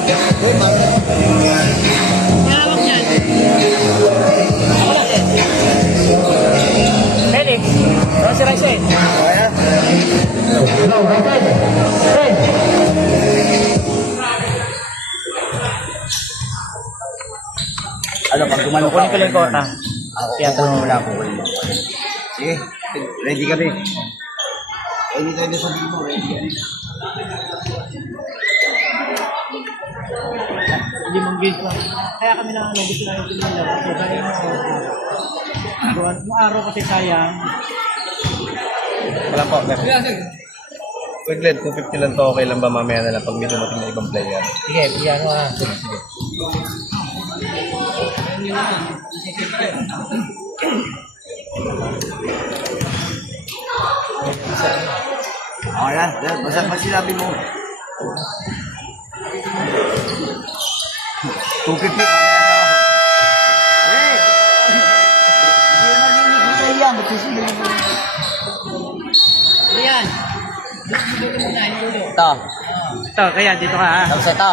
bilog. Malawak yan. Felix, si Rice eh. No, right side. Right. Ano, pag gumano Kunin ko lang yung kota. Kaya tanong wala ko. Sige, ready kami. Ready tayo sa dito, ready kami. Hindi mong gate lang. Kaya kami na gusto namin pinala. So, dahil mo araw kasi sayang. Wala po. Wait, Glenn, 250 lang to. Okay lang ba mamaya na lang pag may dumating na ibang player? Sige, bigyan mo ha. Sige. Okay na, basta pag sinabi mo. 250 kami na sa... Hey! Hindi naman linig yan, magsisimili mo. Ayan. Dulo mo na, dulo. Ito, Ito, kaya dito ka ha. tapos ito.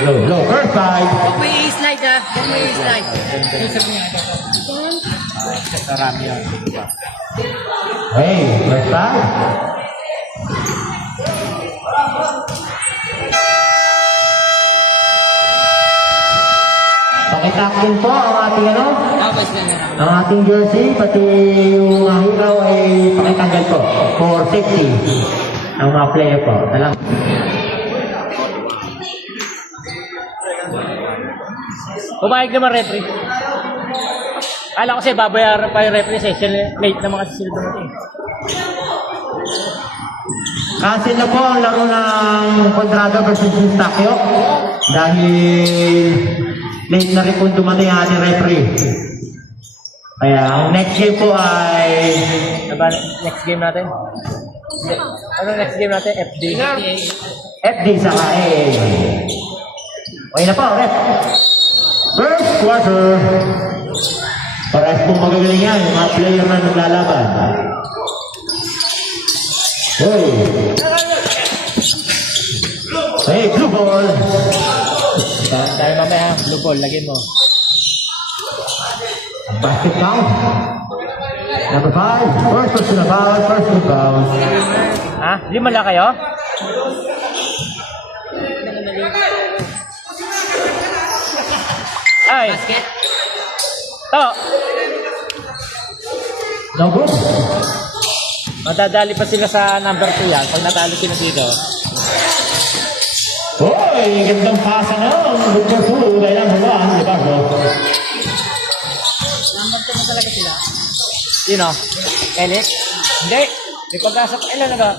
Low, first side. Huwag mo i-slide ha. Huwag mo i-slide. Sarami yun. Hey, first side. Pakitakin po ang ating ano, Tapos na yan. ang ating jersey, pati yung hikaw ay pakitanggal po for safety ang mga player po. Talang. Pumayag naman referee. Kala ko kasi babayaran pa yung referee session. Late naman kasi sila dumating. Cancel na po ang laro ng Contrada versus Eustachio dahil late na rin po dumating ang ating referee. Kaya ang next game po ay Diba, next game natin? Ano next game natin? FD. FD sa KA. Okay na po, ref. First quarter. Parehas pong magagaling yan, yung mga player na naglalaban. Hey! Hey, blue ball! Dahil mamaya, blue ball, lagyan mo. Basket count. Number 5, first person about, first rebound. Ha? Lima lang kayo? Ay! Basket. To! No good. Madadali pa sila sa number 2 yan. Pag natalo sila dito. Hoy, gandang pasa na. Number 2, dahil number 1, di ba bro? Number 2 na talaga sila. Sino? Ellis? Hindi. May pag-asa pa. Ilan na ba?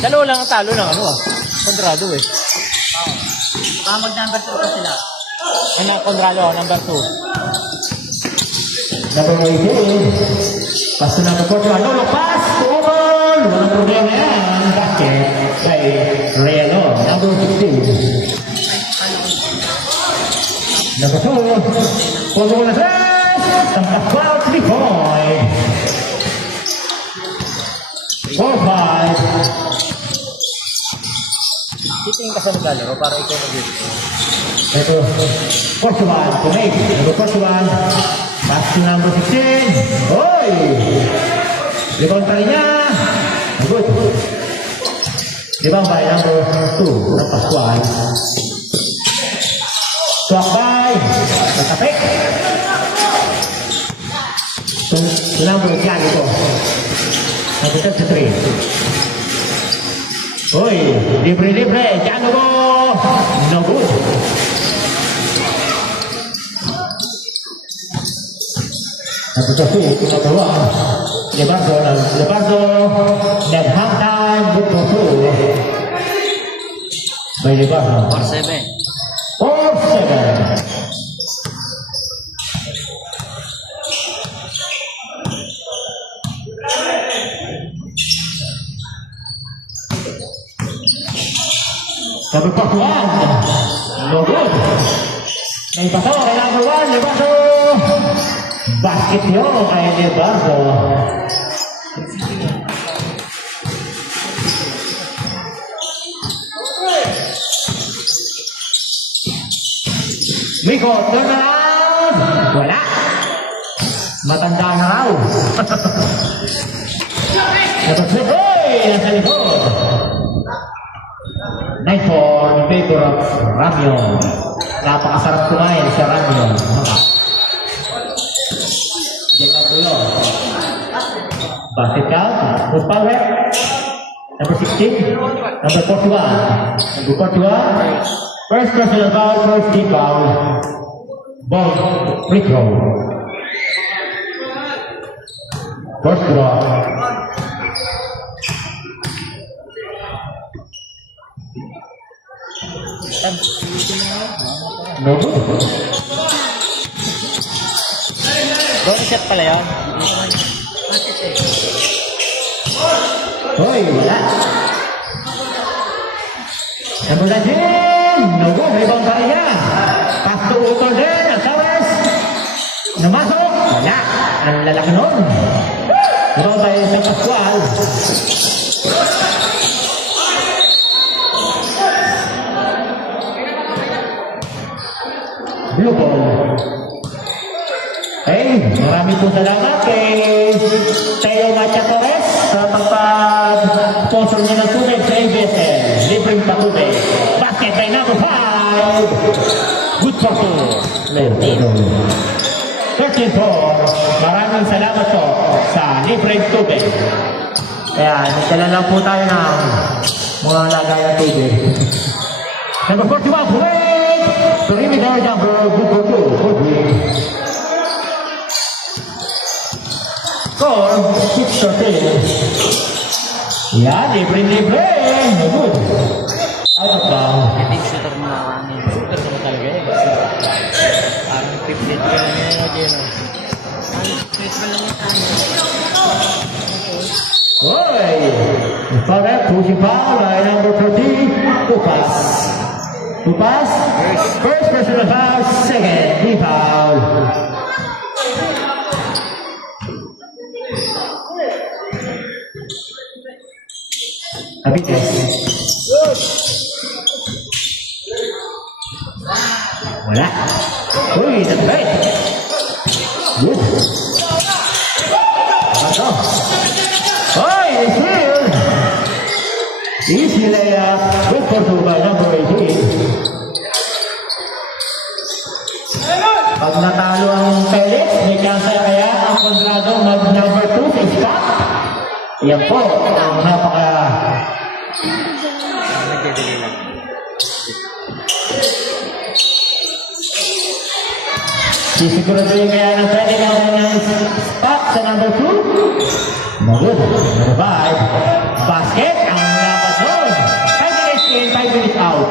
Dalawa lang ang talo ng ano ah. Kondrado eh. Baka mag-number 2 pa sila. Ano, Kondrado, number 2. Number 18. Pass to number 41. No, pass! Tumol! Walang problema yan. Basket kay Reno. Number 15. Number 2. Follow na set! Tampak 12, 3 point. 4-5. Titingin ka sa naglalaro para ikaw mag-dito. Ito, first one, to make. Number first one, pass to number 16. Hoy! Libang pa rin niya. Good. Libang by number 2, ng Pascual. Swak by, natapik. To number 10 ito. Number 33. Hoy, libre-libre. Diyan mo. No good. Naputasi, kumagawa. Lebardo, nag-hang time, bututu. May Lebardo. 4-7. 4-7. Number 41. No good. May bato kay number 1, Lebardo. Basket yun kay Lebardo. likod. Turn around. Wala. Matanda na raw. Number 3. Oy! Nasa likod. 9-4 in favor of Ramyo. Napakasarap kumain sa Ramyo. Diyan na po yun. Basket count. Good power. Number 16. Number 41. Number 41. First personal foul. First team foul. Ball. Free throw. First draw. No good. Doon set pala yan. Hoy, wala. Number 19. No good. Rebound pa rin niya. Pass to Utol din. Ang Towers. Namasok. Wala. Ang lalaki nun. Rebound tayo sa Pascual. Blue ball. Hey, marami pong salamat kay Teo Macha Torres sa pagpa-sponsor niya ng tubig sa ABSL. Libreng patubig. Basket by number 5. Good for 2. 13-4. Maraming salamat po sa libreng tubig. Kaya, nagdala lang po tayo ng mga lagay na tubig. Number 41, wait! Perimeter number good for 2. Score, 6-13. Yan, libre-libre. No good. Out of bounds. Big shooter mo na kami. Shooter mo talaga eh. Parang 15 ka lang yun. Oy! Father, pushing foul by number 13, Tupas. Tupas, first personal foul, second, team foul. Abites. Wala. Uy, that's right. Good. Ano? Oy, it's here. Easy layup. Good for 2 by number 18. Pag natalo ang Felix, may chance kaya ang kontrado mag-number 2 sa spot. Yan po, ang napaka... Nagdadali lang. Sisiguraduhin kaya ng Felix ang kanyang spot sa number 2. Magod, number 5. Basket, ang lakas nun. 5 minutes in, 5 minutes out.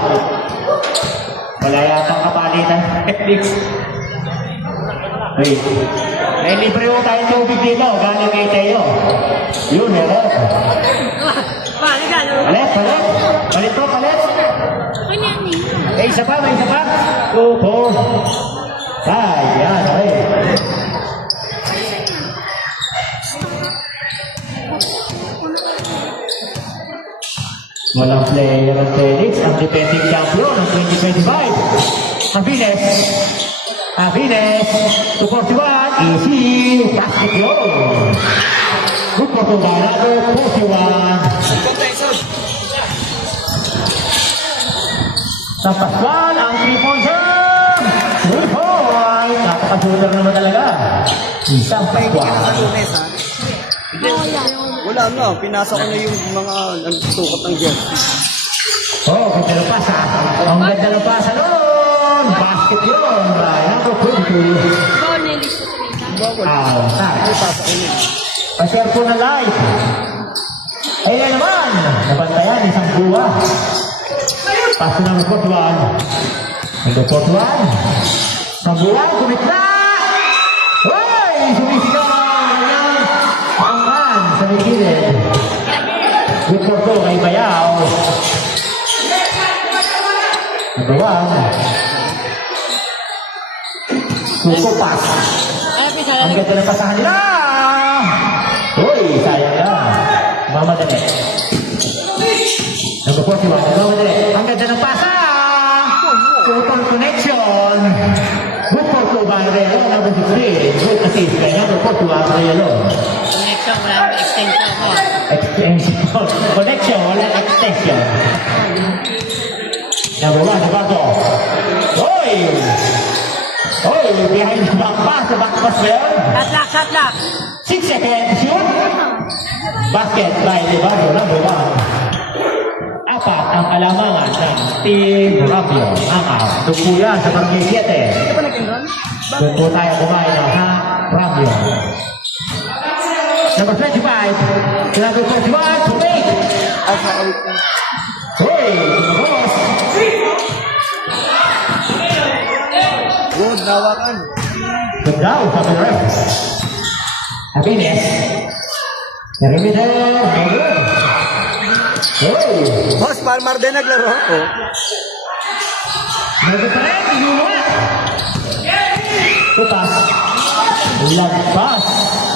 Wala yata ang kapalitan. Felix. Wait. May libre ko tayong tubig dito. Galing kay Teo. Yun, meron. Palit. Palit po, palit. Eh, isa pa, may isa pa. 2, 4, 5. Yan, okay. Walang player ng Felix. Ang defending champion ng 2025. Avines, 241, easy, basket yun. Good for 2 by number 41. Sa Pascual, ang 3-pointer. 3-point. Napaka-shooter naman talaga. Isang Pascual. Wala na, pinasa ko na yung mga sukat ng jet. Oh, ganda ng pasa. Ang ganda ng pasa nun. Basket yun. By number 22. Pa-share po na live. Ayan naman. Nabantayan, isang buwa. Pass to number 41. Number 41. From buwan, kumit na! Hoy! Sumisigaw ang man sa mikilid. Good for 2 kay Bayaw. Number 1. Suko pass. Ang ganda ng pasahan nila! Uy, sayang na. Mamadali. Number 41, mamadali. Ang ganda ng pasa! Total connection. assist kay number 41 Rayalon. Connection, walang extension ko. Extension. Connection, walang extension. Number 1, Nabato. Oy! Oy, behind the back pass, the back pass there. Shot lock. 6 seconds, shoot. Basket by Nabato, number 1. Apat ang alamangan ng Team Rapio. Ang out. Doon po yan sa barangay 7. Hindi pa naging doon? Doon po tayo kumain ng Rapio. Number 25. Number 41, to make. Hoy! Boss! Good, nawakan. Good daw, sabi na rin. Happiness. Perimeter. Hoy! Boss, Palmar din naglaro. Oh. Number 3, Yuma. Tupas. Lagpas.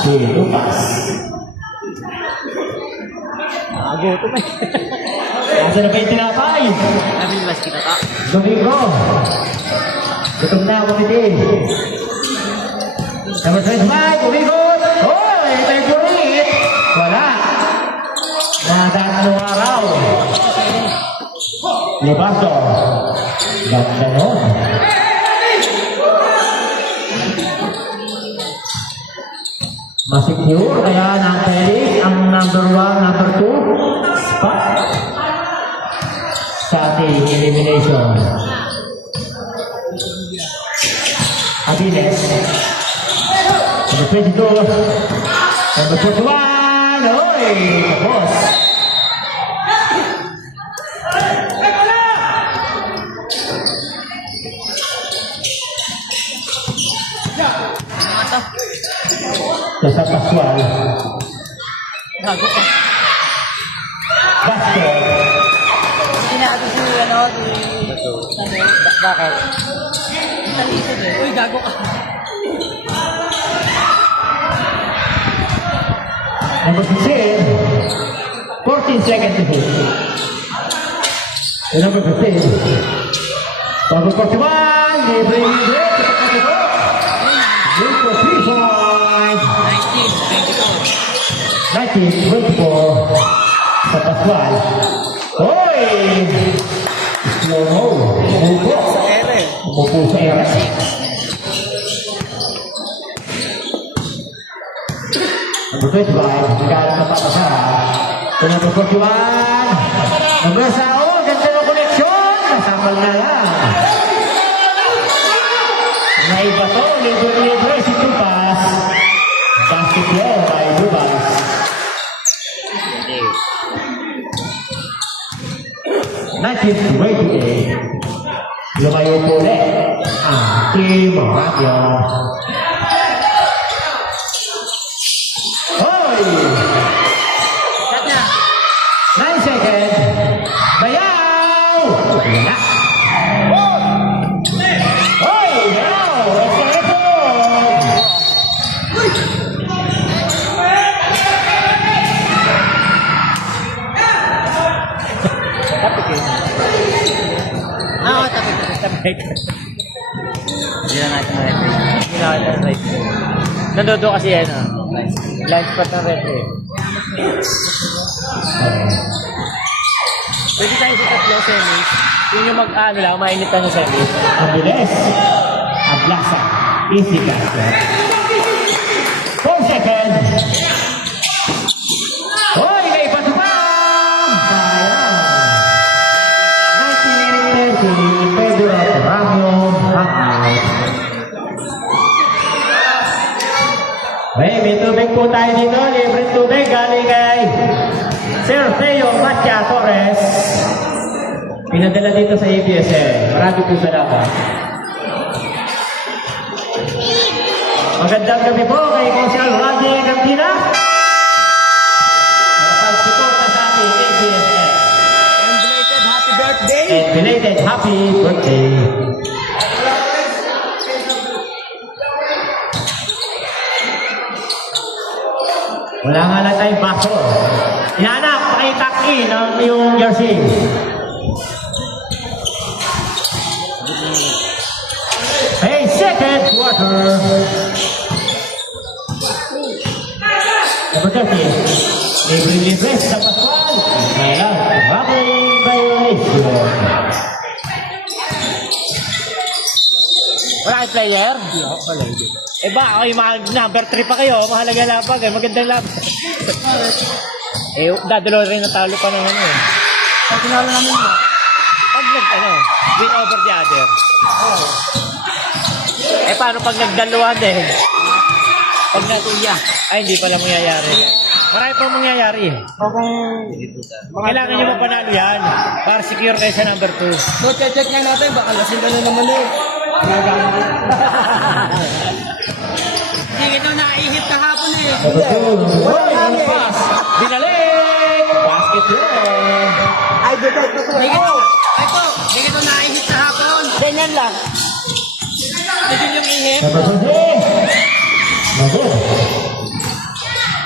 Tupas. Nagutom eh. Asa na ba yung tinapay? Sabi ni Basket ata. Domingo. Gutom na ako niti. Number 25, Domingo. Hoy! Favorite. Wala. Natatlong araw. Libaso. Ganda nun. Masecure kaya na-telik ang number 1, number 2 spot sa ating elimination. Abiles. Number 22. Number 41. Oy! Tapos. Sa Pascual. Gago ka. Basket. Hindi na ito si ano, Bakit? talisod eh. Uy, gago ka. Number 16. 14 seconds to hit. And number 15. Number 41. Libre. Good for 3 points. 19-24 sa Pascual. Hoy! Slow-mo. Umupo. Sa ere. Umupo sa ere. Number 25, nagkaroon na papasa. So number 41, number Sao, ganda ng koneksyon. Nasapal na lang. Naiba to, libre-libre si Tupas. Basketball by Tupas. Natin 28. Lumayo po ulit ang Team Rapio. Hoy! Shot na. 9 seconds. Bayaw! Wala. Hoy! Bayaw! Escalator! Oo, tapos. Sabay ka. Hindi na natin ma-referee. Hindi na ako right. Nandodo kasi yan ah. Blind spot ng referee. Pwede tayo sa tatlo semis. Yun yung mag-ano lang, mainit ka ng semis. Abilis. Ablasa. Easy basket. 4 seconds. Hoy! May patupang! Sayang. 19-30. Pedro Ramio. Out. May tubig po tayo dito. Libre tubig. Galing kay Sir Teo Matia Torres. Pinadala dito sa ABSL. Marami po salamat. Magandang gabi po kay Consul Randy Campina. Nakapagsuporta sa ating ABSL. And belated happy birthday. And belated happy birthday. Wala nga lang tayong baso. Inanak, pakitaki ng iyong jersey. Hey, second quarter. Number 30. Libre sa Pascual. Ngayon, Robin violation. Wala kayong player? Eh ba, ako yung number 3 pa kayo. Mahalaga labag eh. Magandang labag. Eh, dadalo rin na talo pa ng ano eh. Pag tinalo namin mo. Pag win over the other. Eh, paano pag nagdalawa din? Pag natuya. Ay, hindi pala mangyayari. Marami pang mangyayari eh. O kung... Kailangan nyo mapanalo yan para secure kayo sa number 2. So, check lang natin. Baka lasing ka na naman eh. Hindi kita naihit kahapon eh. Number 2. One pass. Dinalik! Basket yun. Ay, detect ko to. Ay po, hindi kita naihit kahapon. Ganyan lang. Ito yung ihip. Number 20.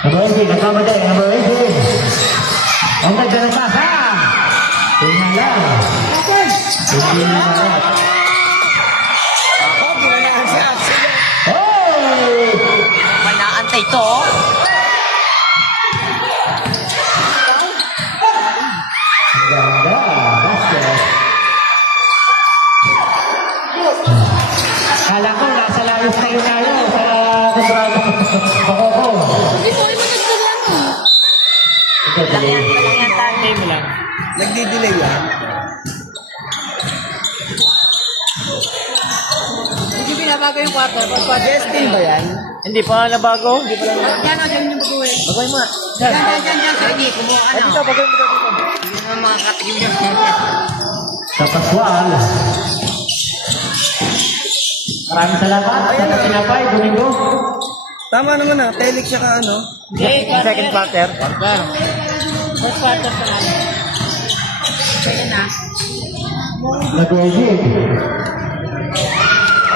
Number 20. Kasama tayo. Number 18. Ang ganda ng pasa. Tingnan lang. Tingnan lang. Ako, ginanaan si Axel. Hoy! May naantay to. Ganda. Basket. Kala ko nasa layos tayo tayo sa kontrata. Pakoko. Ito, Hindi mo lang. Nagdi-delay yan. Hindi binabago yung kwarto. Pag-destin ba yan? Hindi pa nabago. Hindi pa lang. Yan o, dyan yung baguhin. Bagay mo. Yan. Sige, kumuha Ay, na. dito, bagay mo dito. Hindi naman mga katigim yan. sa Pascual. Maraming salamat sa tinapay, Domingo. Tama naman ah. Telix siya ka ano. Second quarter. First quarter pa lang. Kaya na. Nag-edit.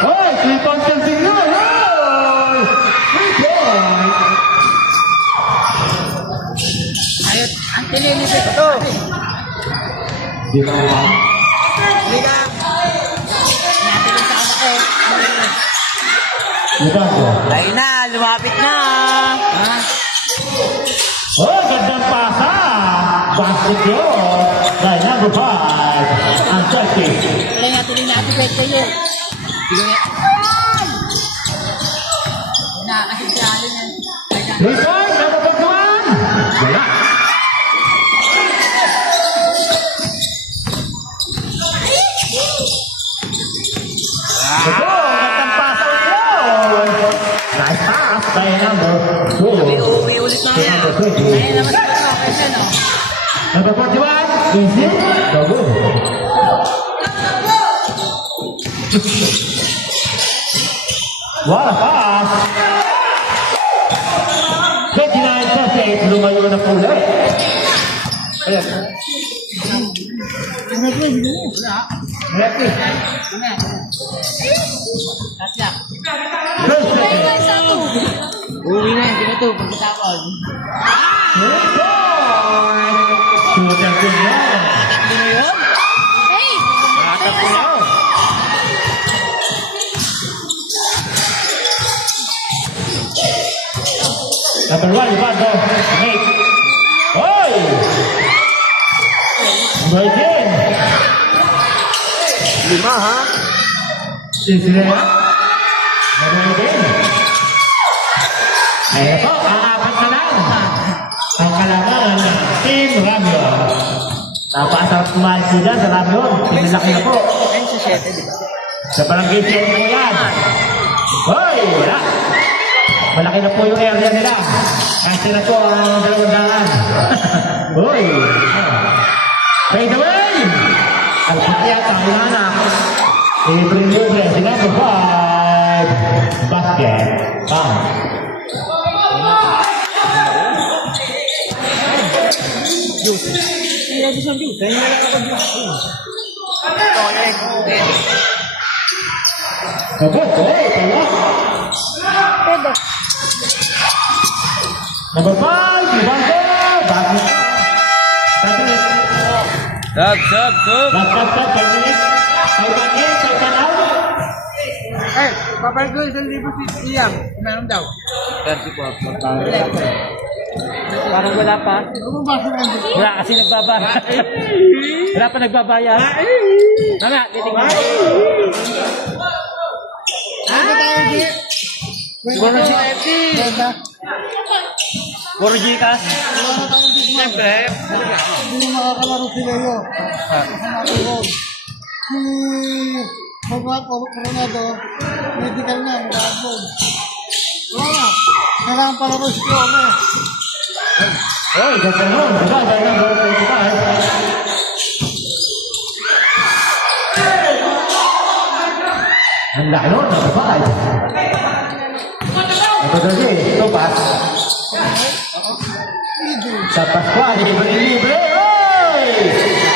Hoy! 3 points ang signal! Hoy! 3 points! Ayot. Ang tilinis ito. Di ba naman? Hindi ka. Natin sa anak ko. Ligago. Ay na, lumapit na. Ha? Oh, gandang pasa! Basket yun! Dahil number 5, ang Chelsea. Wala nga tuloy na ati pwede yun. Sige nga. Na, kasi siyalo yan. 3 points, number 51! Wala. Ito, gandang pasa yun! Nice pass by number 2. Uwi ulit na yan. Ayun naman ito. Kasi no. Number 41, easy, so good. What a pass! 29-38, lumayo na po ulit. Ayan. Ready? Katya. First second. Uwi na yan. Sino ito? Pagkatapon. 3 points! Shooter ko yan. Tatlo na yun? Atap ko yan. Number 1, Ivaldo. Make. Hoy! Number 10. 5 ha? Sisira na. Number 10. Ayan po, apat na lang. Ang kalaban ng Team Ramyon. Napasarap kumain sila sa Ramyon. Pinalaki na po. Ayun sa 7, di ba? Sa barangay 7 po yan. Hoy! Wala. Malaki na po yung area nila. Kasi na po ang 200. Hoy! Fade away! Ang pakyata, wala na. Libre-libre. Si number 5. Basket. Bang. Abot, hey, tala. Number 5, Ivanko, bakit? 5 minutes. Sub. Last 10 minutes. 5 man in, 5 man out. Eh, papayag ko 1,000 si Ian. Meron daw. 30 po. Parang wala pa. Wala kasi nagbabayad. Wala pa nagbabayad. Tama, titignan. Siguro si FT. Puro Gcash. Siyempre. Hindi makakalaro si Leo. Si Coronado, medical na, mag-upload. Wala na. Kailangan palaro si Kiome. Oh, ganda nun. Diba? Dahil number 25. Ang laki nun, number 5. Number 30, Topas. Sa Pascual, libre-libre. Oy!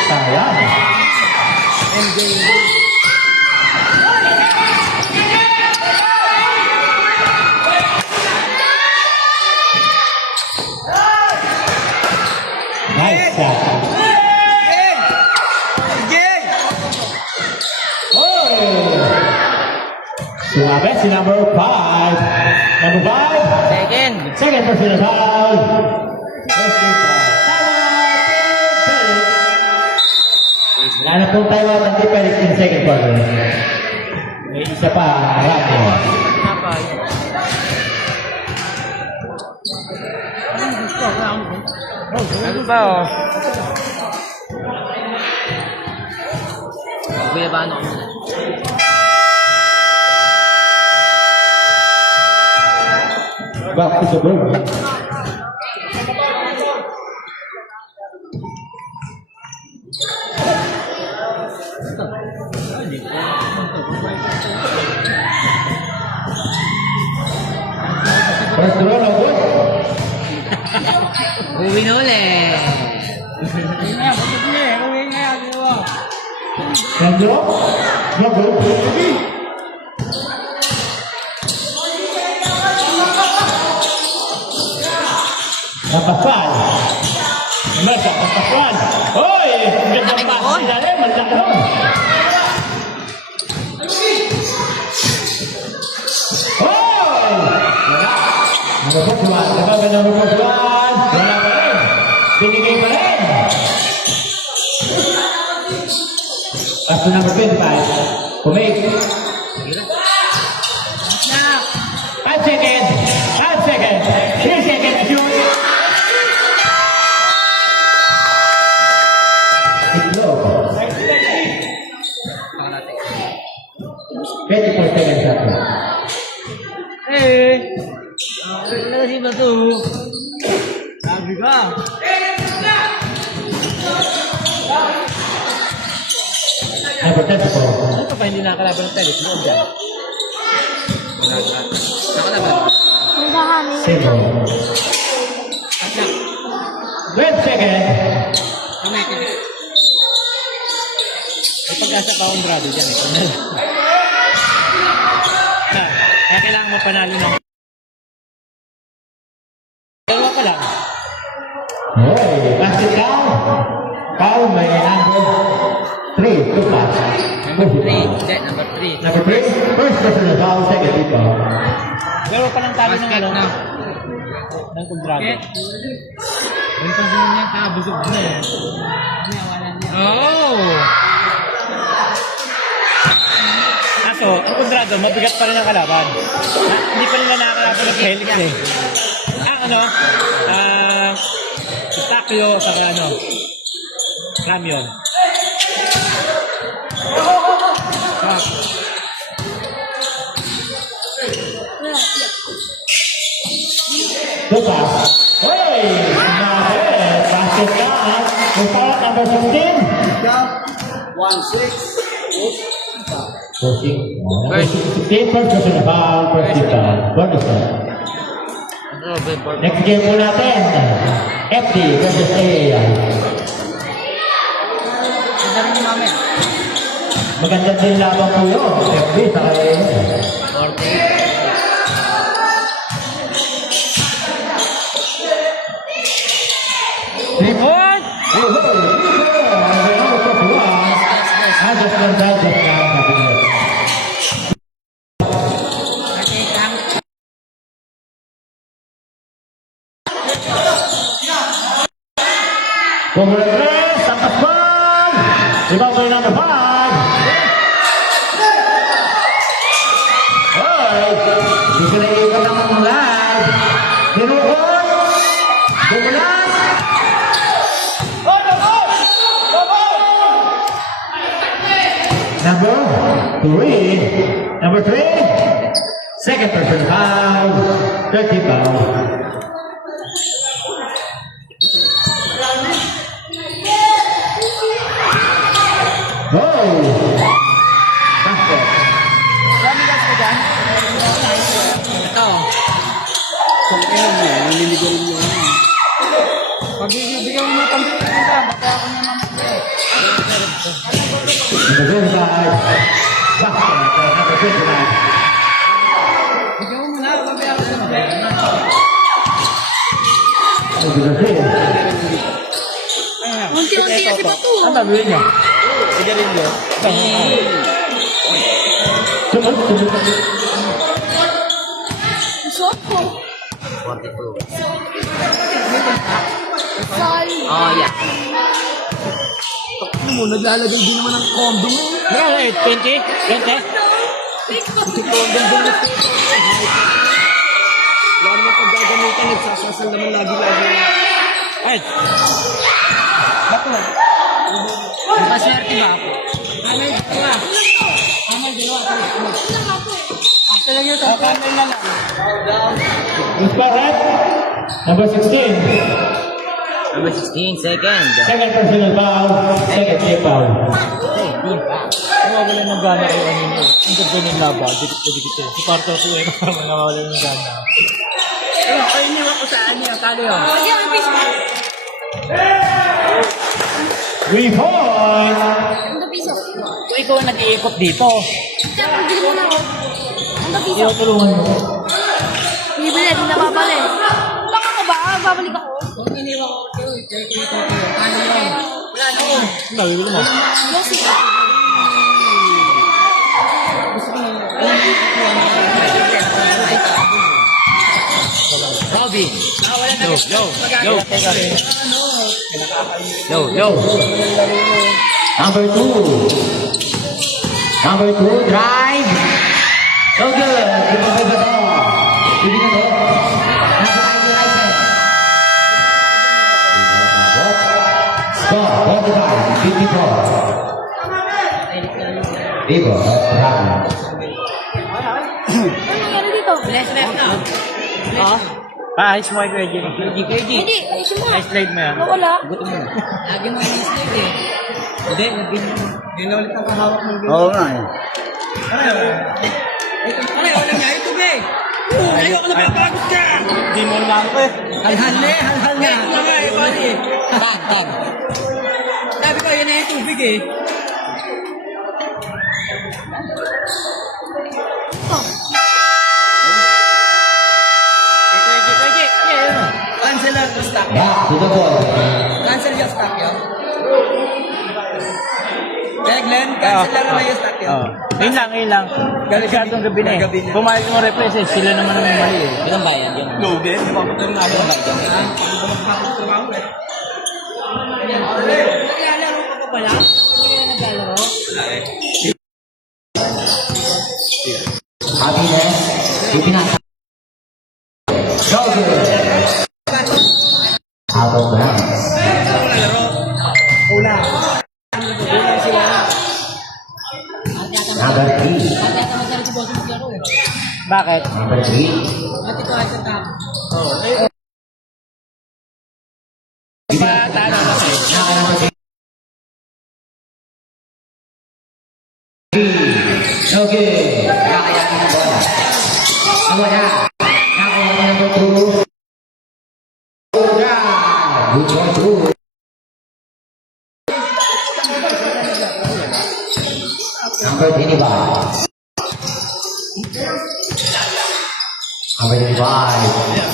Sayang. Nice shot. Oh! Suave si number 5. Number 5. Second. Second personal foul. Wala na pong Taiwan at di pwede 10 second quarter. May isa pa, Rapo. Ano ba oh? Kuya ba ano? Back to the ball. First roll of wood. Uwi na ulit. And drop. No good. Napasal. Mesa, napasal. Hoy! Ganda pa. Sinali, malaki nun. Hoy! Nabubuan. Nabaga na nabubuan. Wala pa rin. Binigay pa rin. After number 25. Kumake. 5 seconds. 5 seconds. 3 seconds. Shoot. It's low. 24 seconds after. Ano si Batu? Sabi ka. Number 10 po. Ano pa hindi nakakalaban ng tennis? Ano dyan? Nakalaban. Zero. 12 seconds. May pag-asa pa akong grado dyan. Kaya kailangan mo panalo ng... Dalawa ka lang. Hoy, basket down. Foul may number 3. Two pass. Number 3. Number 3. Number 3. First personal foul. Second rebound. Dalawa pa lang talo ng ano. Ng kondrado. Yung pag-ino niya, kabusog na eh. Oh! Kaso, ang kondrado, mabigat pa rin ang kalaban. Hindi pa nila nakakalaban ng Helix eh. Ano? Takyo sa ano? Camion. Two pass. Hoy! Basket down. Yung foul number 16. 16. First personal foul. First rebound. Bonus foul. Next game po natin. FD versus AA. Maganda din laban po yun. FD sa AA. Limon! Formula 3, ang pasman! Rebound by number 5. Alright. Hindi sila iikot ang mga live. Tinukot. Bumulas. Number 3. Second person foul. 30 foul. Basket. Ito. Kung kaya mo, nililigo rin yung ano. Pag bigyan mo na pang-pita, baka ako na naman. Number 25. Basket. Number 29. Bigyan mo muna, babaya ako sa mga. Number 3. Unti-unti kasi ba ito? Ano sabihin niya? Sigarilyo. Sunod. Shot ko. Sorry. Oh, yeah. Ano mo, naglalagay din naman ng condom eh. Magkano 20? 20? Wala naman pag gagamitan, nagsasasal naman lagi-lagi. Ay, Maswerte ba ako? Amay, dalawa. Amay, dalawa. After lang yun, kamay na lang. Inspired. Number 16. Number 16, second. Second personal foul. Second team foul. nawawala ng gana kay ano niya. Ang ganda ng laba, dikit-dikit eh. Si Parto ko eh, parang nawawala ng gana. Ayun yung ako sa ano yung talo yun. Kasi ang Facebook. 3 points. Ang piso. Kung ikaw ang nag-iikot dito, Tsaka, bili mo na ako. Ang piso. tinutulungan mo. Bibili, di na babalik. Baka ka ba? Babalik ako. Kung iniwan ko ito, ito, ano yun? Wala na yun. Nabibili mo. Yosi. Robin. Wala na. Yo. Number 2. Number 2, drive. So good. Give up the ball. Hindi na to. Nasa ID license. Score, 45, 54. Diba? Bravo. Ano nangyari dito? Left na. Ayos mo kay Reggie. Hindi, ayusin mo. I-slide mo yan. Nawala. Lagi mo yung slide eh. Hindi, yun na ulit ang kahawak ng video. Oo nga eh. Ano, wala niya ito be. Ayoko na mapagod ka. Hindi mo lang ako eh. Halhal na. Tag. Sabi ko, yun na yung tubig eh. Cancel lang yung stock. Back to the ball. Cancel yung stock yun. Kaya Glenn, cancel lang naman yung stock yun. Ngayon lang. Masyadong gabi na eh. Pumayag mo repress eh. Sila naman ang mali eh. Ilang bayan yun? Loaded, di ba? Ito na ako. Naglalaro ka pa pala? Naglalaro? Happiness. Ipinasa. So good. Out of bounds. Number 3. Bakit? Number 3. Talo na eh. Number 3. So good. Kakayanin ang bola. Nawala. Nakayanin number 2. Good boy, two. Number 25. Number 25.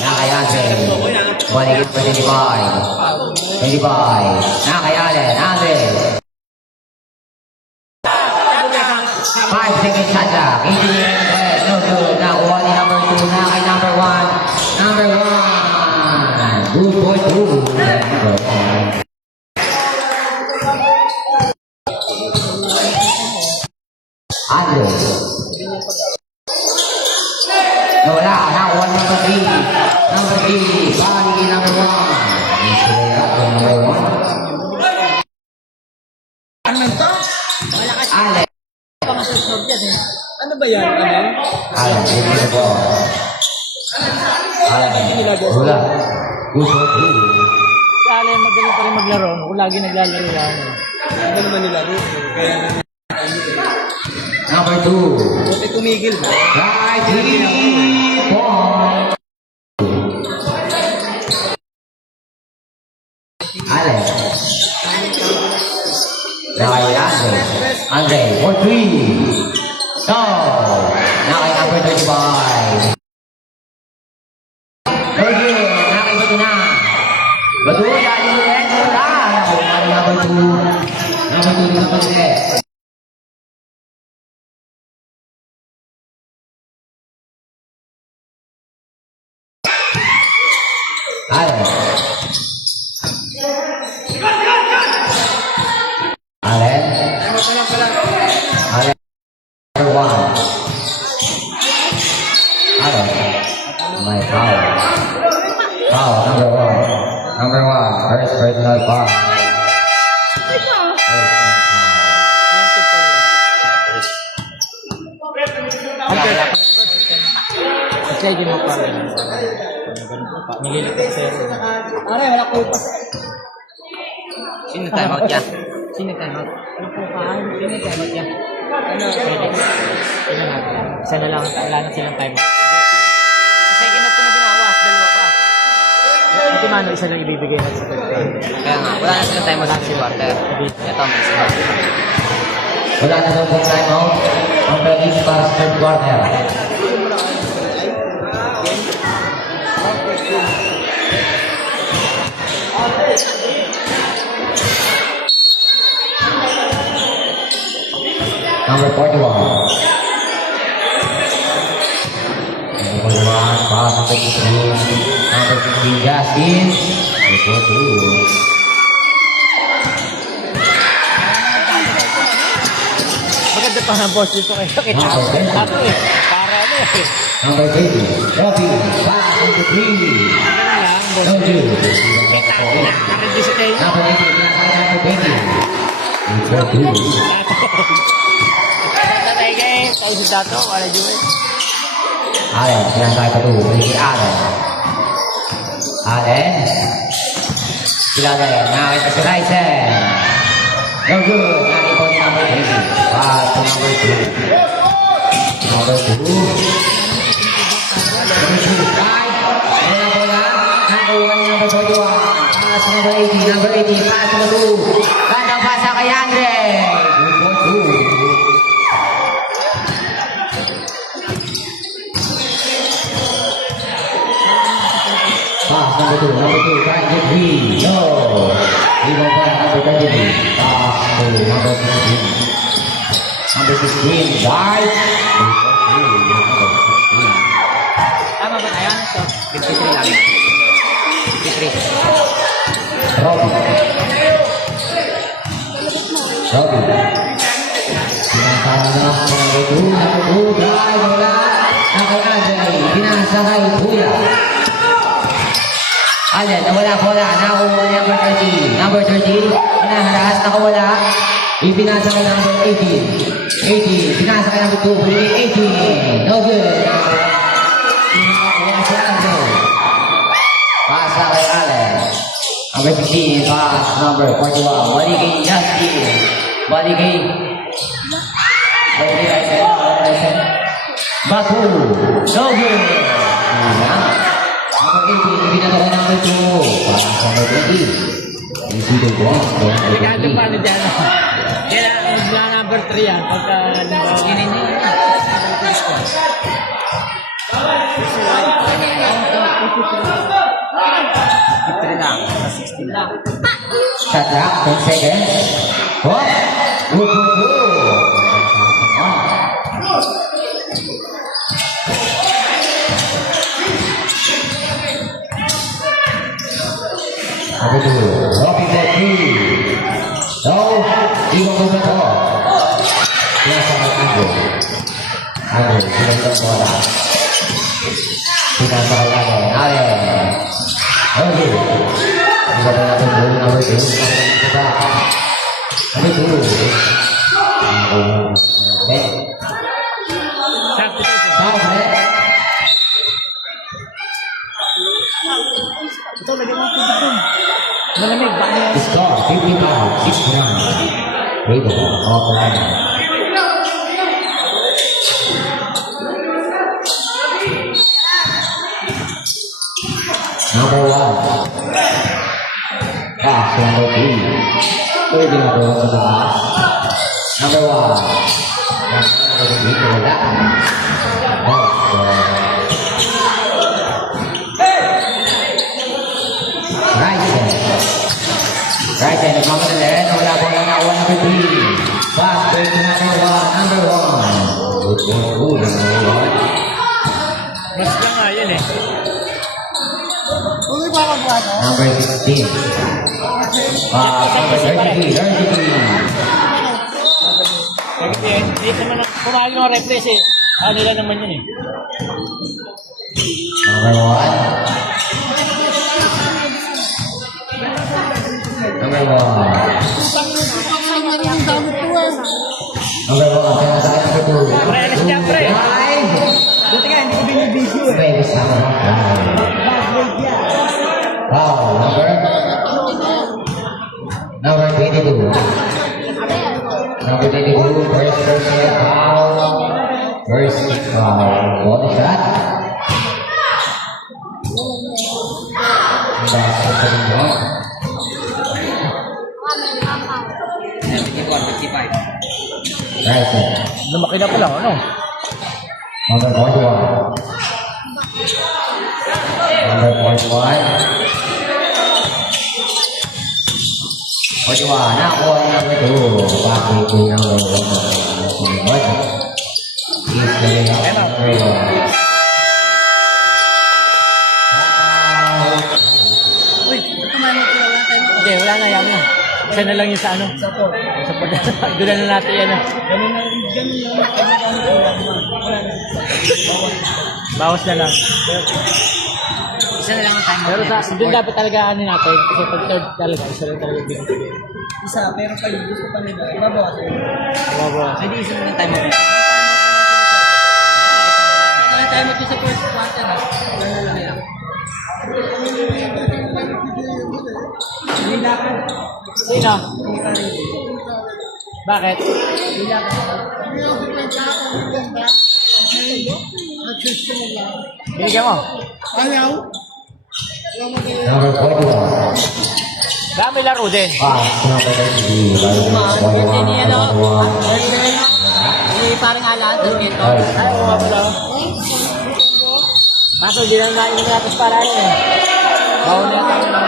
Nakayanin. Balik number 25. 25. Nakayanin. Andres. 5 seconds shot clock. Engineering press. No good. Nakuha ni number 2. Nakay number 1. Number 1. Good boy, two. Andre. Nawala. Nakuha number 3. Number 3. Bali number 1. Number 1. Ale. Ano ba yan? Ano? Ale. Hindi na po. Ale. Wala. Gusto ko. Si Ale, magaling pa rin maglaro. Kung lagi naglalaro yan. Ano naman nila? Kaya Number 2. buti tumigil ba? Right, 3 point. Alex. Right, Andre, for 3. So, nakay number 35. Okay, nakay bato na. Bato, dali ulit. Wala. Nakay number 2. Number 2 dito pa ulit. Alex. Alex. Alex. Number 1. Alex. My foul. Foul, number 1. Number 1. First personal foul. Kasi mo pa rin. Nililipit sa'yo. Pare, wala ko pa. Sino time out yan? Sino time out? Sino time out yan? Ano? Sino natin? Isa na lang. Wala na silang time out. Second half ko na binawas, dalawa pa. Ito mano, isa lang ibibigay na sa third time. Kaya nga, wala na silang time out sa quarter. Ito, may isa. Wala na daw po time out. Ang Philippines para sa third quarter. Number 41. Number 41, pass to the screen. Number 15, Justin. Number 2. Maganda pa ang boss dito kayo. Ako eh. Para ano eh. Number 30, Robbie. Pass to the screen. Ano lang, boss. No, two. Nakarendi sa kayo. Number 18, number 20. Number 2. Tatay kayo. Tayo si Dato. Wala juga. Allen, sinasakay pa ito. Balik Allen. Allen. Sila na yan. Nakakita si Ryzen. No good. Nakikita ni number 3. Pass to number 2. Number 2. Number 2. Right. Bola, bola. Nakuha ni number 41. Pass to number 18. Number 18. Pass to number 2. Gandang pasa kay Andre. Good for 2. Pass number 2, trying to get 3. No. Rebound by number 23. Pass to number 16. Number 16, guys. Number 16. Tama ba tayo? 53 lang. 53. Robbie. Sinasama na number 2, guys. Wala. Nakakagay. Pinasa kay Kuya. Allen, nawala bola. Nakuha number 30. Number 30, hinaharas, nakawala. Ipinasa kay number 18. 18, pinasa kay number 2. 18. No good. Nakakuha si Allen. Pasa kay Allen. Number 15, pass. Number 41. Balik kay Justin. Balik kay Ryzen. Baku. No good. Number 18, ibinato ko number 2. Pass number 20. Easy to go. Delikado pa na dyan. Kailangan na number 3 yan. Pagka ginin niyo. Shot clock, 10 seconds. Hop. Good. Number 2, Rocky for 3. No, ibang ko na to. Yes, Andre, sinundan bola. Pinasakay natin. Allen. Okay. Ang ganda natin goal number 2. Number 2. Okay. Sound net. Ito, lagyan mo ang tubig dun. Malamig, baka yan. Score 55, 6-1. Rated off the line. Number 1. Pass to number 3. Pwede na doon sa taas. Number 1. Number 3 wala. Right hand, nagmamit na rin. Wala po lang nakuha number 3. Pass, break to number 1. Good ball, number 1. Mas lang nga yan eh. Number 16. Number 33. Kasi dito naman, kumahal ng refresh eh. Nila naman yun eh. Number 1. Number 1. Number 1. Kaya sa akin number 2. Pre, alas dyan, pre. Buti nga, hindi ko binibidyo eh. Pwede sa mga. Wow, number 22. Number 22, first personal foul. First body shot. That's the second one. 54, 55. Right side. Lumaki na pala, ano? Number 41. Number 41. 41. Nakuha number 2. Bakit ko number 1? He's getting up number 1. Hindi, wala na yan. Isa na lang yung sa ano. Sa port. Doon na natin yan. Ganun yung Bawas na lang. isa na lang ang time. Pero sa, doon dapat talaga ano natin. Kasi pag third talaga, isa lang talaga big. Isa, pero pag gusto pa nila, ibabawas yun. Bawas. Pwede isa na lang time mo. Ang time mo sa first quarter ha. Wala na lang yan. Sino? Bakit? Binigyan mo? Number 41. Dami laro din. Pass number 33. Parang alaan dito. Ay, mga pala. Kaso, hindi lang natin natin para yun eh. Bawal na tayo lang.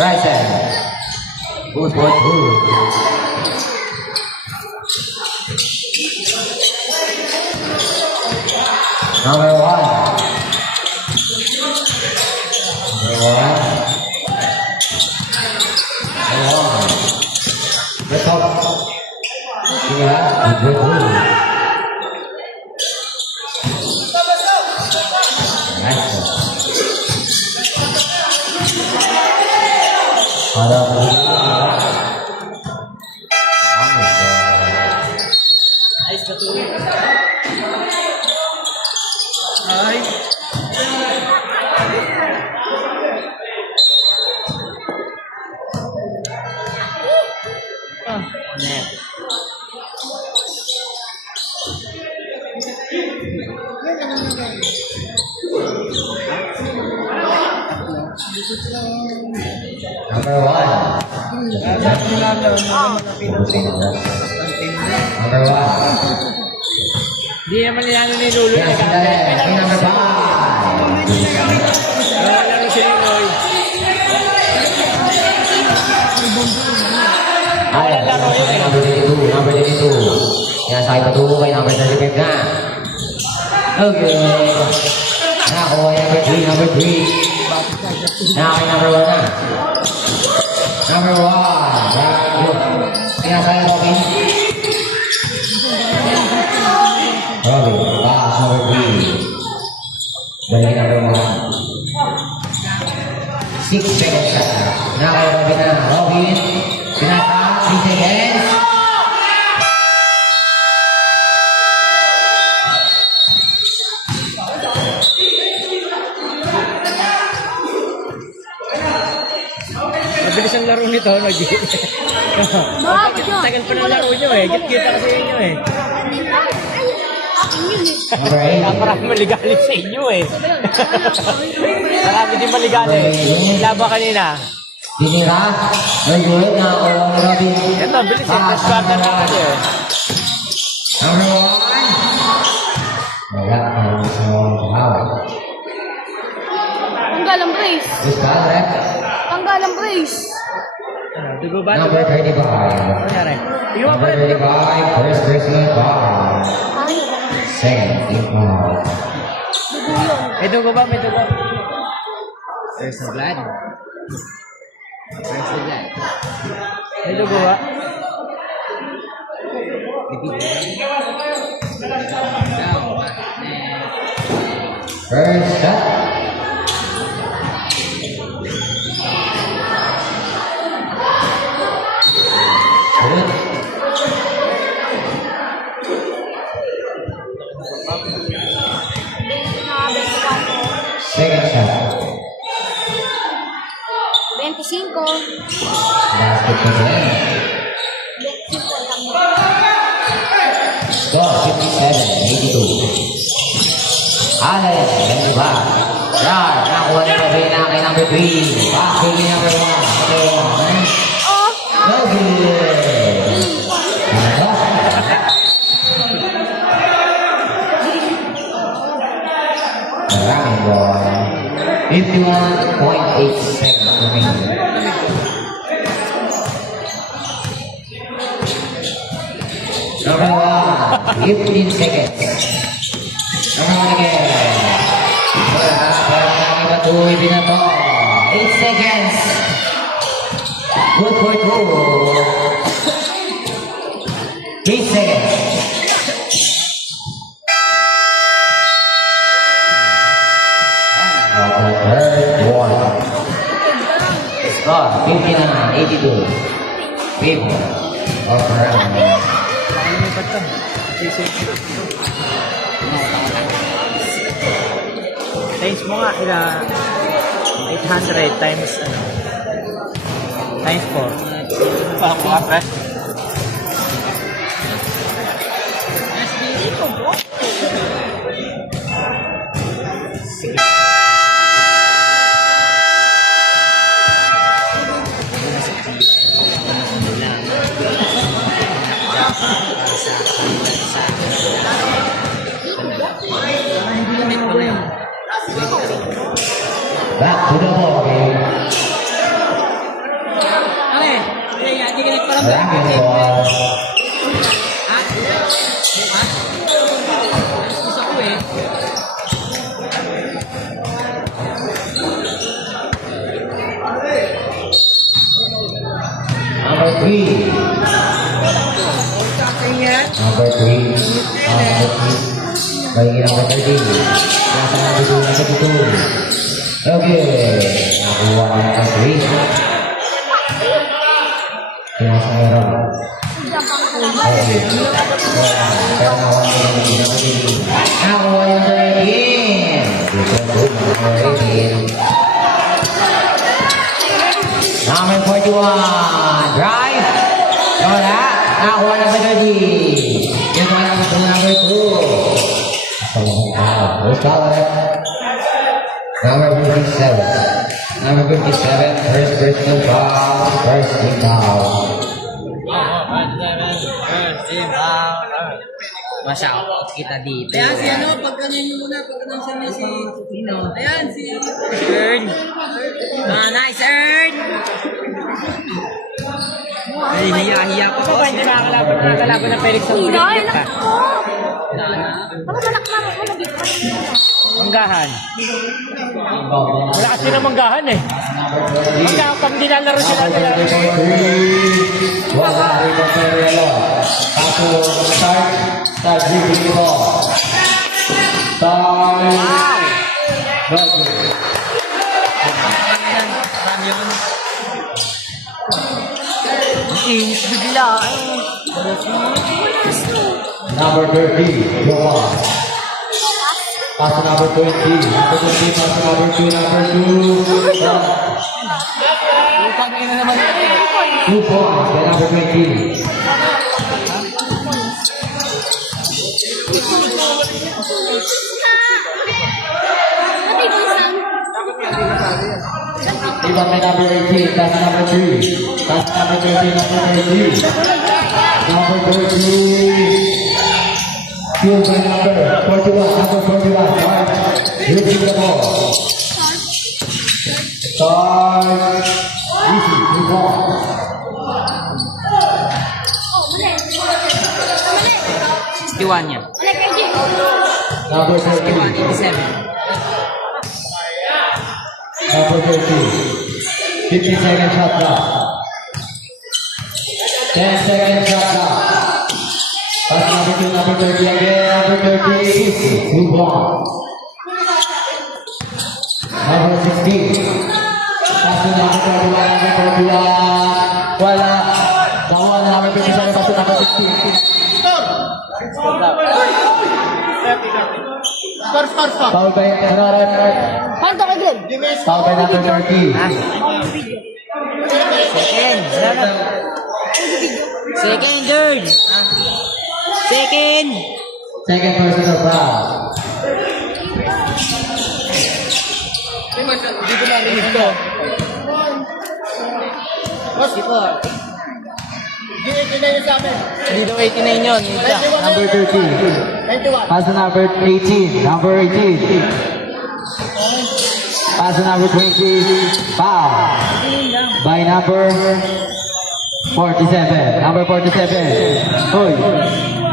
Right side. Good, good, good. Number 1. Number 1. Number 1. Good top. Yeah, good, good. Nice. Para Ayos na tuloy. Ay. Net. number 1. Number 1. Hindi naman nila ano ni Lulu. Yes, number 5. Wala lang si Linoy. Ay, number 22. Number 22. Yan, sa ipatungo kay number 35 na. Okay. Nakakuha number 3, number 3. Nakakay number 1 na. Number 1. Pinasaya Robin. Robin, pass number 3. Balik number 1. 6 seconds na. Nakakay Robin na. Robin, pinasa, 3 seconds. Mabilis ang laro nito, tagal pa ng laro nyo eh. Git-kita kasi inyo eh. Number 8. Marami maligalit sa inyo eh. Marami din maligalit. Laban kanina. Tinira. Very good. Nakakuha ng Robin. Ito, bilis eh. First quarter na kasi eh. Number 1. Wala. Wow. Tanggal ang brace. This guy, right? Tanggal ang brace. Ano, dugo ba? Number 35. Ano nangyari? Iwan pa Number rin. 35. First personal foul. Second team foul. May dugo ba? May dugo. There's no blood. There's no blood. May dugo ba? First shot. Good. Second shot. 25. Basket pa siya. Go, 57, 82. Allen, yan ba? Yard, nakuha ni Robina kay number 3. Basket kay number 1. Okay, no good. Maraming ball. 51.8 seconds remaining. Number 1, 15 seconds. Number 1 again. Wala, parang patuloy din na to. 8 seconds. Good for 2. 8 seconds. Third one. Score 59-82. People of round. Times mo nga, 800 times, times 4. Parang mga press. Back to the ball game. Maraming ball. Number 3. Number 3. Bagi number 13. Nasa number 2. Okay. Nakuha ang number 3. Pinasa meron. Okay. Nakuha yung number 18. Number 18. Number 41. Drive. Wala. Nakuha number 30. Yung number 2. First color. Number 57. Number 57. First personal foul. First team foul. Masya Allah, kita dito. Ayan si ano, pagkanin mo muna, pagkanin niya si Sino. Ayan si Earn. Nice Earn. Ay, hiya pa Ito ba, hindi nakakalaban ng Felix sa Hindi ulit na, ka? anak ko. Baka malakmarak mo na dito. Manggahan. Wala kasi na manggahan eh. Manggahan pag dinalaro sila nila. Wala rin ang Perelo. Kaso, start dribbling ito. Start. Number 30, Johan. Pass to number 20. Number 20, pass to number 2, number 2. 2 points, then number 20. Rebound by number 18, pass to number 3. Pass to number 20, number 30. Number 30. Field by number 41, number 41. Start. Looking the ball. Start. Easy, move on. Yan. Number 30. 87. Number 30. 50-second shot clock. 10-second shot clock. Pass number 2, number 30 again. Number 30. Move on. Number 16. Pass to number 31, number 31. Wala. Bawal na number 57, pass to number 16. Foul by Panto ka din. Foul by number 30. Second, third. Second. Second personal foul. Dito na rin ito. Dito 89 yun. Number 30. Pass to number 18. Number 18. Pass to number 20. Foul. By number 47. Number 47. Hoy.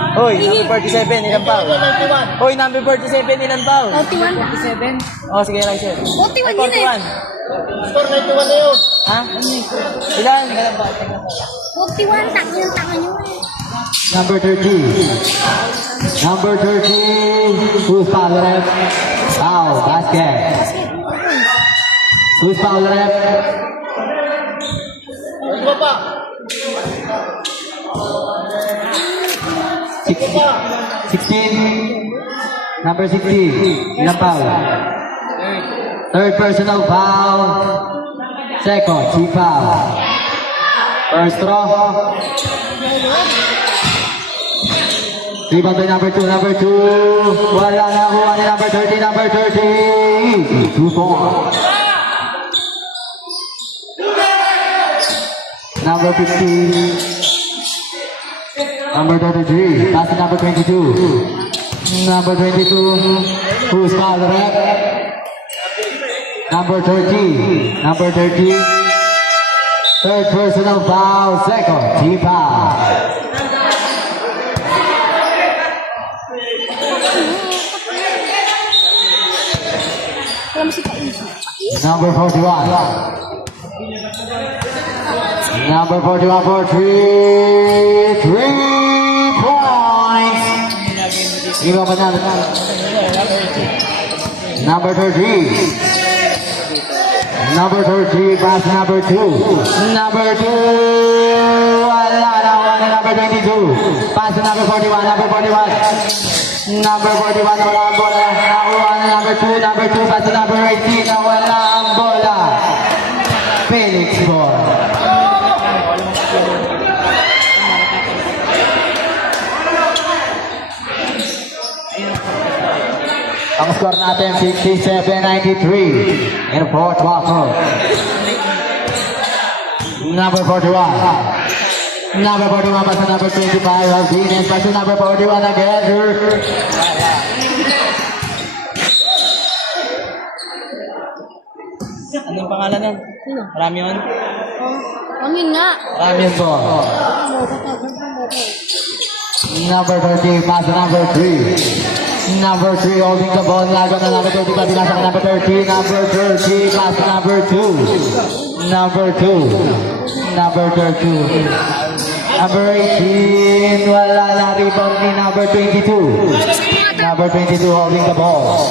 Hoy, number 47, ilan pa? Hoy, number 47, ilan pa? 41. 47? Oh, sige, right sir. 41 yun eh. 41. Score 91 na yun. Ha? Ilan? 41, tako yung tako nyo eh. Number 30. Number 30. Who's foul ref? Foul. Basket. Who's foul ref? 16. Number 16. Ilang foul? Third personal foul. Second, 2 foul. First throw. Rebound by number 2, number 2. Wala na kuha ni number 30, number 30. 2 points. Number 15. Number 33. Pass to number 22. Number 22. Who's foul rep? Number 30. Number 30. Third personal foul. Second, team foul. Number 41. Number 41 for 3. 3 points. Iba pa natin. Number 30. Number 30, pass number 2. Number 2. Wala na wala number 22. Pass to number 41, number 41. Number 41, wala ang bola. Nakuha na number 2, number 2, pass to number 18. Wala ang bola. Phoenix ball. Ang score natin 67-93 in fourth quarter. Number 41. Number 41 pass to number 25 of Venus. Pass to number 41 again. Anong pangalan nun? Marami yun? Amin nga. Ramian ball. Number 30, pass to number 3. Number 3 holding the ball. Lagot na number 30, pass to number 30. Number 30, pass to number 2. Number 2. Number 32. Number 18, wala na rebound ni number 22. Number 22 holding the ball.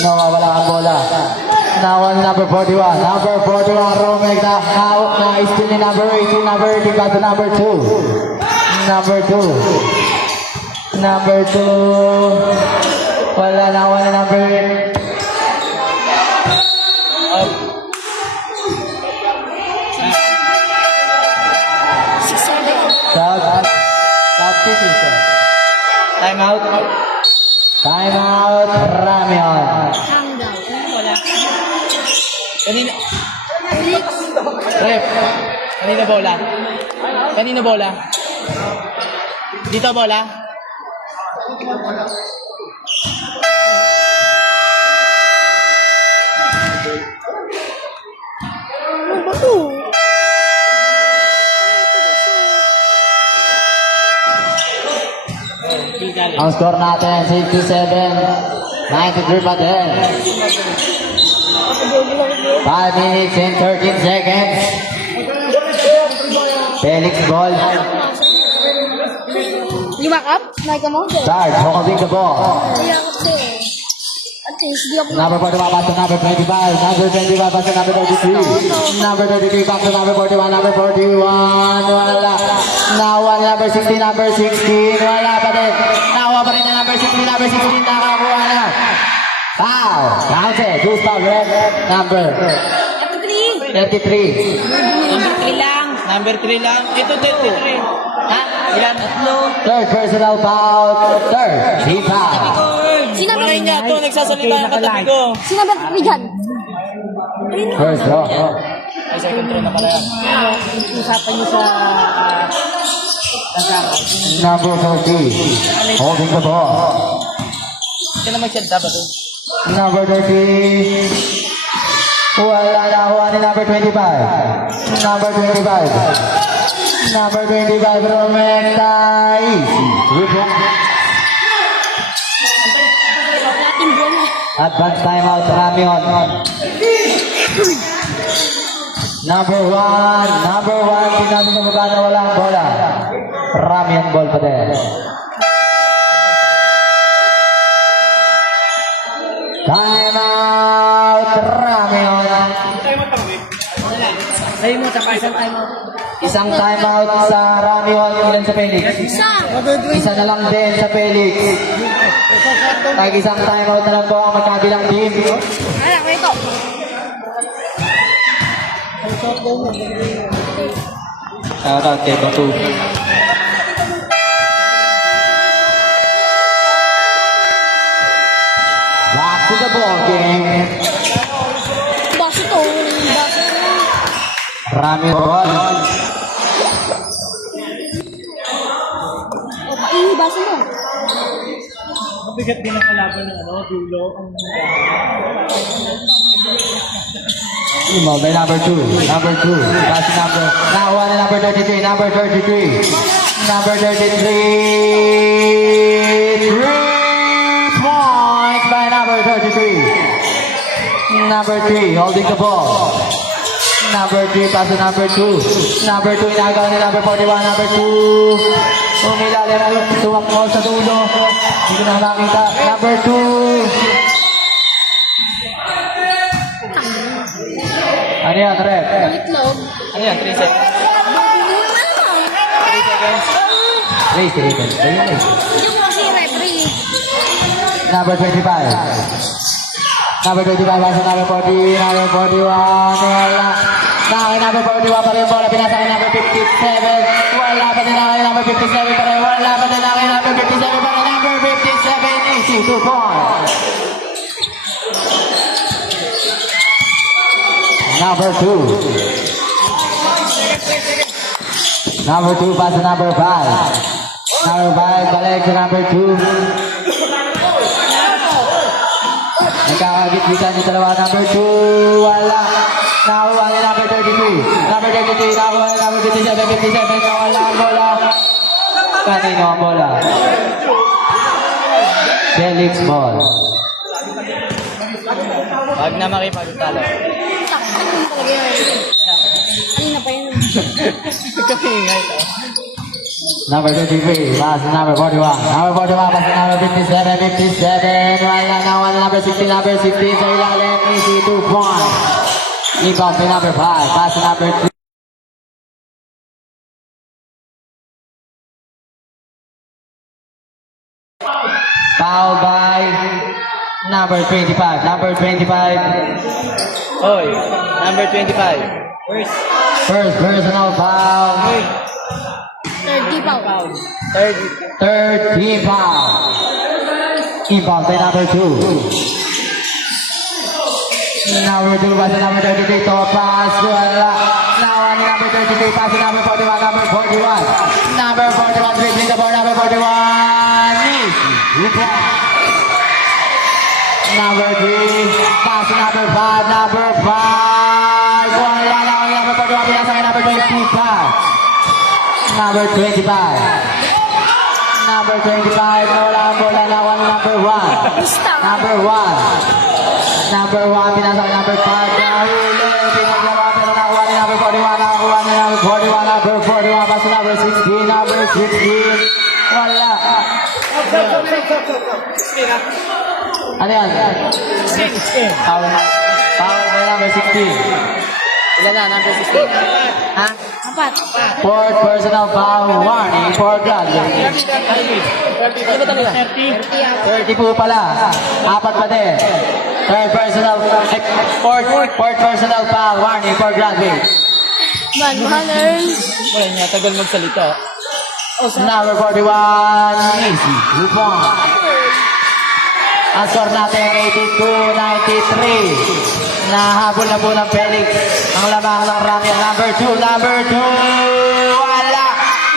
Nawawala ang bola. Now on number 41. Number 41, Romeg na out na steal ni number 18. Number 18 back to number 2. Number 2. Number 2. Wala na wala number 8. Substitution. Time out. Time out. Ramion. Hang down. Wala. Kanina, Felix. rep. Kanina bola. Kanina bola. Dito bola. Ano ba to? Ang score natin, 67. 93 pa din. 5 minutes and 13 seconds. Felix ball. Yumakap? Naika mo? Start, holding the ball. Yumakap siya eh. At least, di ako Number 41 back to number 25. Number 25 back to number 33. Number 33 back to number 41. Number 41. Wala. Nawa ni number 16. Number 16. Wala pa din. Nawa pa rin na number 16. Number 16 nakakuha na. Foul. Counted. Who's foul? Red. Number 33. Number 3 lang. Number 3 lang. Ito 33. Ha? Ilan? Tatlo. Third personal foul. Third. Team foul. Sinabi Kulay niya ito. Nagsasalita yung katabi ko. Sinabi ko dyan. First draw. Ay, second throw na pala yan. Usapan niyo sa... Number 30. Holding the ball. Hindi na mag-senta ba ito? Number 30. Wala na kuha ni number 25. Number 25. Number 25, Romectai. Natin bola. Advance timeout, Ramion. Number 1. Number 1. Sinabi mo ba na walang bola? Ramion ball pa din. Timeout, Ramion. Sa'yo mo, saka isang time out. Isang timeout sa Ramion, ilan sa Felix? Isa. Isa na lang din sa Felix. Tag-isang timeout na lang po ang magkabilang team. Wala ko ito. Shout out kay Batu. Back to the ball game. Baso to. Baso to. Ramion ball. Baso mo. Mabigat din ang kalaban ng dulo. Ball by number 2. Number 2. That's number. Now one number 33. Number 33. Number 33. 3 points by number 33. Number 3 holding the ball. Number 3 pass to number 2. Number 2 inagaw ni number 41. Number 2. Umilalim na tumakbo sa dulo. Hindi ko na makita. Number 2. Ano yan, Rep? Itlog. Ano yan? 3 seconds? 3 seconds? Race, race. Ayun, race. Yung kasi referee. Number 25. Number 25 pasok number 40. Number 41. Wala. Nakakay number 41 pa rin bola. Pinasa kay number 57. Wala pa din nakakay number 57 pa rin. Wala pa din nakakay number 57 pa rin. Number 57 easy 2 points. Number 2. Number 2 pass to number 5. Number 5 balik to number 2. Nagkakagit-gitan yung dalawa. Number 2. Wala. Nakuha ni number 33. Number 33. Nakuha ni number 57. 57. Wala ang bola. Kanino ang bola? Felix ball. Wag na makipagtalo. Ano talaga yun? Kanina pa yun. Kapingay. Number 23, pass to number 41. Number 41, pass to number 57. Wala na, wala number 60, number 60 sa ilalim. Easy 2 points. Rebound by number 5, pass to number 3. Foul by number 25. Number 25. Hoy, number 25. First personal foul. Third keep out. Third team foul. Inbound by number 2. Number 2 pass to number 33. To pass. Wala. Now on number 33. Pass to number 41. Number 41. Number 41. Dribbling the ball. Number 41. Easy. Number 3. Pass to number 5. Number 5. Wala. Now on number 41. Pinasa kay number 25. Number 25. Number 25. Wala ang bola na one. Number 1. Number 1. Number 1. Pinasa kay number 5. Nahuli. Pinaglaro pero nakuha ni number 41. Nakakuha ni number 41. Number 41. Pass to number 16. Number 16. Wala. Ano yan? Foul. Foul by number 16. Ilan na? Number 16. Ha? Apat. Fourth personal foul warning for Gladwin. 30 po pala. Apat pa din. Fourth personal foul warning for Gladwin. Manhunters. Wala niya, tagal magsalita. Number 41, easy. 2 points. Ang score natin 82-93. Nahabol na po ng Felix. Ang lamang ng rami. Number 2. Wala.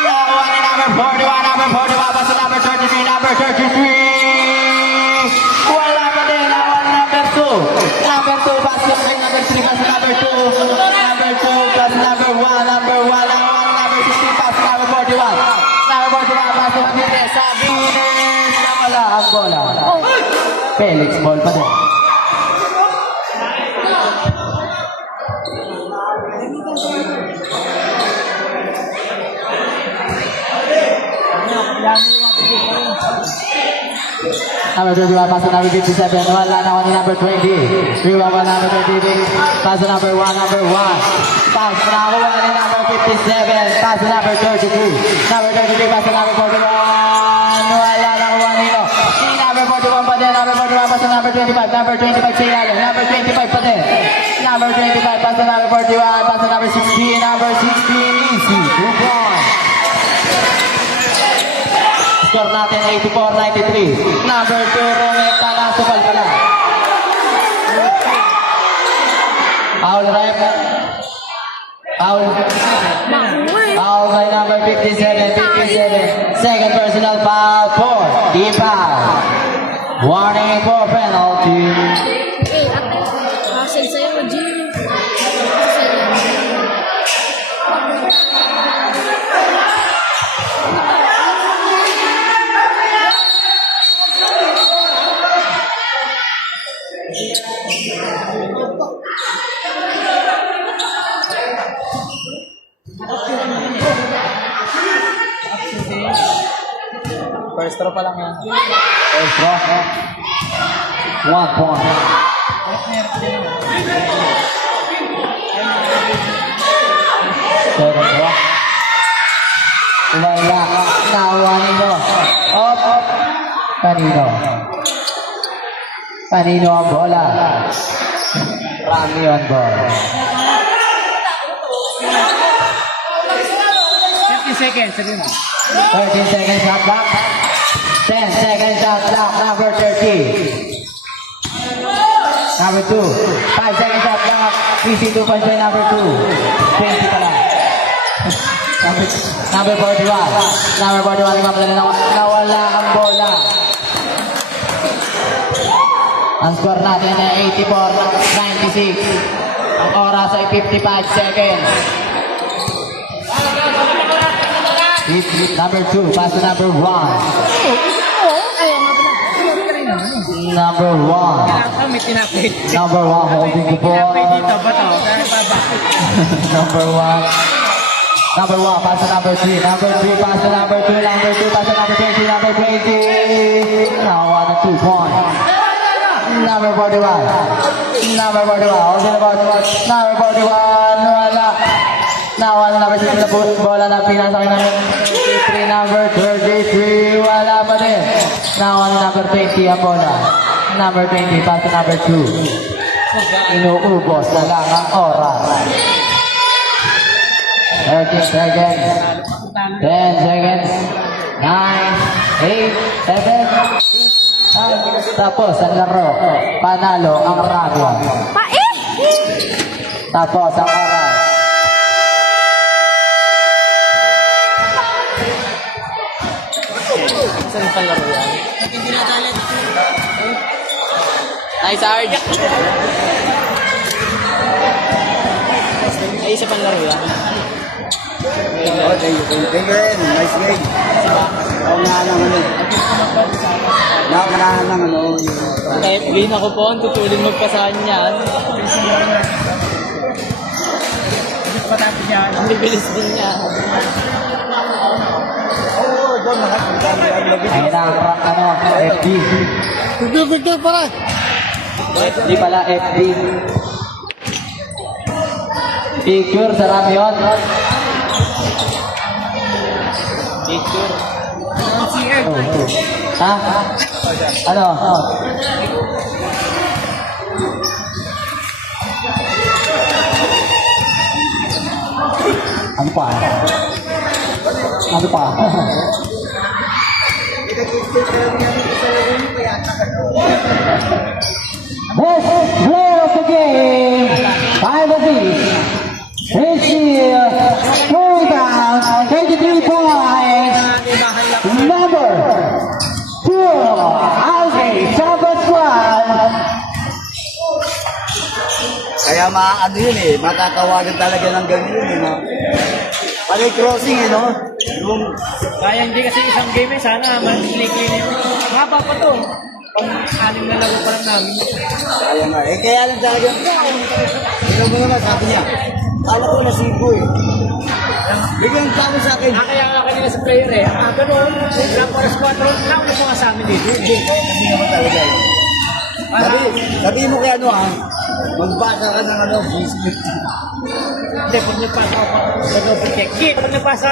Nakuha ni number 41. Number 41. Basta number 33. Number 33. Wala pa din. Nakuha ni number 2. Number 2. Basta number 3. Basta number 2. Number 2. Basta number 1. Number 1. Nakuha ni number 16. Basta number 41. Number 41. Basta number 3. Sabines. Nawala ang bola. Felix ball pa din. Number 21, pass to number 57. Wala na ni number 20. Rewan pa number 23. Pass to number 1, number 1. Pass to number 1 ni number 57. Pass to number 32. Number 33, pass to number 41. Wala na kuha nito. Si number 41 pa din. Number 41, pass to number 25. Number 25 sa ilalim. Number 25 pa din. Number 25, pass to number 41. Pass to number 16. Number 16, easy. 2 points. Score natin 84-93. Number 2, Rometa na supal pala. Foul rep. Foul. Foul by number 57. Second personal foul for team foul. Warning for penalty. Eh, hassle sa'yo, G. First throw pa lang yan. First draw. 1 point. Second draw. Wala. Nawa nito. Up. Kanino ang bola? Rami on ball. 50 seconds, sabi mo. 13 seconds shot clock. 10 seconds shot clock. Number 30. Number 2. 5 seconds shot clock. Easy 2 points by number 2. 20 pala. Number 41. Number 41. Nawala ang bola. Ang score natin ay 84-96. Ang oras ay 55 seconds. Number 2, pass to number 1. Number 1. Kailangan may tinapay. Number 1, holding the ball. Tinapay dito, bato. Dahil baba. Number 1. Number 1, pass to number 3. Number 3, pass to number 2. Number 2, pass to number 20. Number 20. Now 1 and 2 points. Number 41. Number 41. Holding the ball. Number 41. Wala. Now, number 6 na post. Bola na pinasa kay namin. 33. Number 33. Wala pa din. Now, number 20 ang bola. Number 20. Pass to number 2. Inuubos na lang ang oras. 13 seconds. 10 seconds. 9, 8, 7. Tapos ang laro. Panalo ang Dragon. Tapos ang oras. Saan pa laro yan? Nice, Arj. Ay, isa pang laro yan. Oh, thank you rin. Nice game. Oo nga lang ano. Nakakarahan ng ano. Kahit green ako po, ang tutulin magpasahan niyan. Patapos yan. Ang bibilis din niya. Oo, doon lahat. Ayun na ang ano, FD. Victor pala. FD pala, FD. Picture, sarap yun. Picture. Ha? Ano? Ano pa? Ano pa? Best player of the game, finally, is here, throwing down, 23 points, number 2, Alvin Sabaswan. Kaya ano yun eh, matatawagan talaga ng ganyan yun eh, no? Palay crossing eh, no? Yung, Kaya hindi kasi isang game eh. Sana mag-click yun. Haba pa to. Pang-anim na laro pa lang namin. kaya nga. Eh, kaya lang talaga. Ikaw mo naman, sabi niya. Tawag ko na sigo eh. Bigyan tawag sa akin. Kaya nga kanina sa player eh. Ganun. Wala pa rin squad roll. Nauna po nga sa amin dito. Kasi naman talaga eh. Sabi mo kaya ano ha, magbasa ka ng ano, biscuit. Hindi, pag nagpasa ako, nag-double check. Pag nagpasa